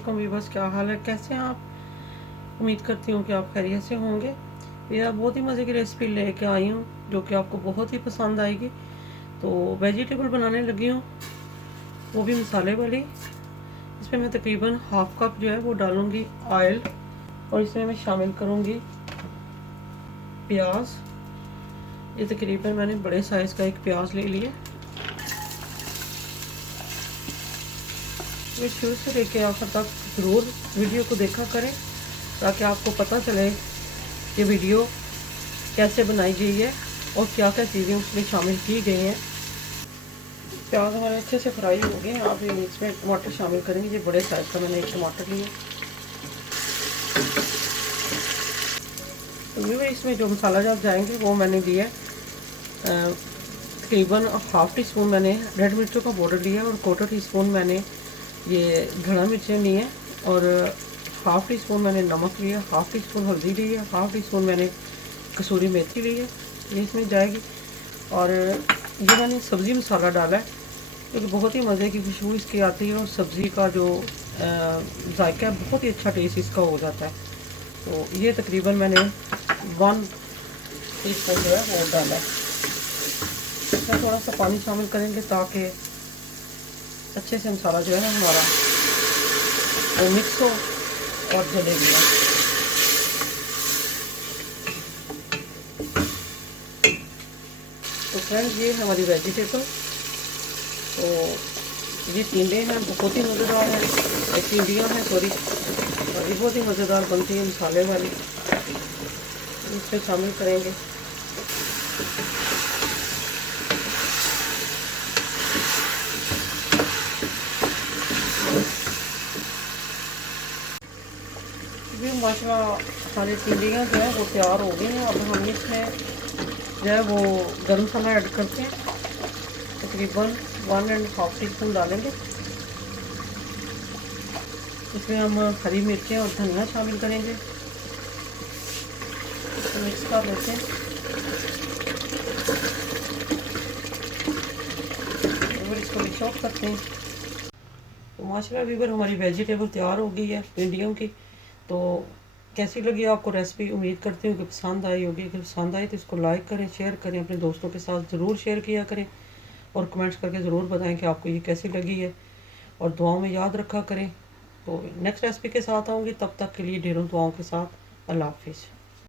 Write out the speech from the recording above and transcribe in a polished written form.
वालेकुम वीवर्स, क्या हाल है, कैसे हैं आप। उम्मीद करती हूँ कि आप खैरियत से होंगे। मेरा बहुत ही मज़े की रेसिपी लेके आई हूँ जो कि आपको बहुत ही पसंद आएगी। तो वेजिटेबल बनाने लगी हूँ, वो भी मसाले वाली। इसमें मैं तकरीबन हाफ कप जो है वो डालूँगी ऑयल, और इसमें मैं शामिल करूँगी प्याज। ये तकरीबन मैंने बड़े साइज़ का एक प्याज ले लिया। ये शुरू से लेके आखिर तक ज़रूर वीडियो को देखा करें ताकि आपको पता चले कि वीडियो कैसे बनाई गई है और क्या क्या चीज़ें उसमें शामिल की गई हैं। प्याज हमारे अच्छे से फ्राई हो गए हैं। आप इसमें टमाटर शामिल करेंगे। ये बड़े साइज़ का मैंने एक टमाटर लिया। तो ये इसमें जो मसाला जात जाएंगे वो मैंने दिया तकरीबन हाफ़ टी स्पून मैंने रेड मिर्चों का पाउडर लिया और 1/4 टीस्पून मैंने ये धड़ा मिर्चें ली हैं, और हाफ़ टी स्पून मैंने नमक लिया, हाफ़ टी स्पून हल्दी ली है, हाफ़ टी स्पून मैंने कसूरी मेथी ली है, ये इसमें जाएगी। और ये मैंने सब्ज़ी मसाला डाला है क्योंकि बहुत ही मज़े की खुशबू इसकी आती है और सब्ज़ी का जो जायका है बहुत ही अच्छा टेस्ट इसका हो जाता है। तो ये तकरीबन मैंने 1 टीस्पून जो है वो डाला है। इसमें थोड़ा सा पानी शामिल करेंगे ताकि अच्छे से मसाला जो है ना हमारा वो मिक्स हो और जले भी ना। तो फ्रेंड्स, ये है हमारी वेजिटेबल। तो ये टिंडे हैं, बहुत ही मज़ेदार हैं। ये टिंडियाँ हैं सॉरी, और ये बहुत ही मज़ेदार बनती है मसाले वाली। इसमें शामिल करेंगे। ये माशाल्लाह हमारी टिंडियाँ जो है वो तैयार हो गई हैं। अब हम इसमें जो है वो गरम मसाला ऐड करते हैं। तकरीबन 1.5 टीस्पून डालेंगे। इसमें हम हरी मिर्चें और धनिया शामिल करेंगे। इसको मिक्स कर लेते हैं और इसको भी चॉप करते हैं। तो माशाल्लाह वीवर हमारी वेजिटेबल तैयार हो गई है भिंडियों की। तो कैसी लगी आपको रेसिपी, उम्मीद करती हूँ कि पसंद आई होगी। अगर पसंद आई तो इसको लाइक करें, शेयर करें, अपने दोस्तों के साथ ज़रूर शेयर किया करें और कमेंट्स करके ज़रूर बताएं कि आपको ये कैसी लगी है, और दुआओं में याद रखा करें। तो नेक्स्ट रेसिपी के साथ आऊँगी, तब तक के लिए ढेरों दुआओं के साथ। अल्लाह हाफिज़।